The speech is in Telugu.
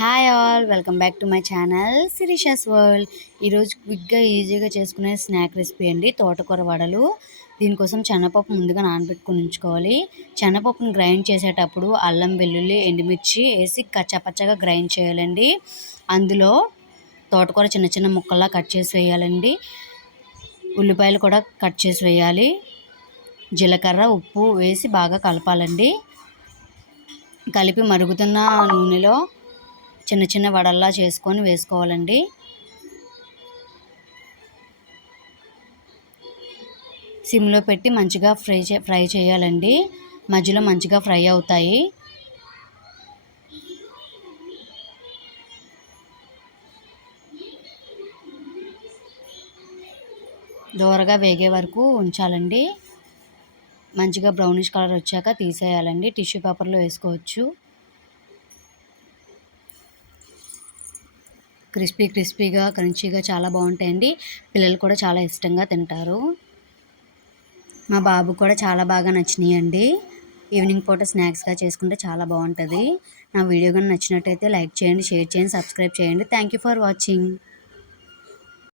Hi all, welcome back to my channel Sirisha's world. ఈరోజు క్విక్గా ఈజీగా చేసుకునే స్నాక్ రెసిపీ అండి, తోటకూర వడలు. దీనికోసం శనగపప్పు ముందుగా నానబెట్టుకుని ఉంచుకోవాలి. శనగపప్పును గ్రైండ్ చేసేటప్పుడు అల్లం, వెల్లుల్లి, ఎండుమిర్చి వేసి కచ్చాపచ్చగా గ్రైండ్ చేయాలండి. అందులో తోటకూర చిన్న చిన్న ముక్కల్లా కట్ చేసి వేయాలండి. ఉల్లిపాయలు కూడా కట్ చేసి వేయాలి. జీలకర్ర, ఉప్పు వేసి బాగా కలపాలండి. కలిపి మరుగుతున్న నూనెలో చిన్న చిన్న వడల్లా చేసుకొని వేసుకోవాలండి. సిమ్లో పెట్టి మంచిగా ఫ్రై చేయాలండి. మధ్యలో మంచిగా ఫ్రై అవుతాయి. దోరగా వేగే వరకు ఉంచాలండి. మంచిగా బ్రౌనిష్ కలర్ వచ్చాక తీసేయాలండి. టిష్యూ పేపర్లో వేసుకోవచ్చు. క్రిస్పీగా క్రంచీగా చాలా బాగుంటాయండి. పిల్లలు కూడా చాలా ఇష్టంగా తింటారు. మా బాబు కూడా చాలా బాగా నచ్చినాయండి. ఈవినింగ్ పూట స్నాక్స్గా చేసుకుంటే చాలా బాగుంటుంది. నా వీడియో కానీ నచ్చినట్టయితే లైక్ చేయండి, షేర్ చేయండి, సబ్స్క్రైబ్ చేయండి. Thank you for watching.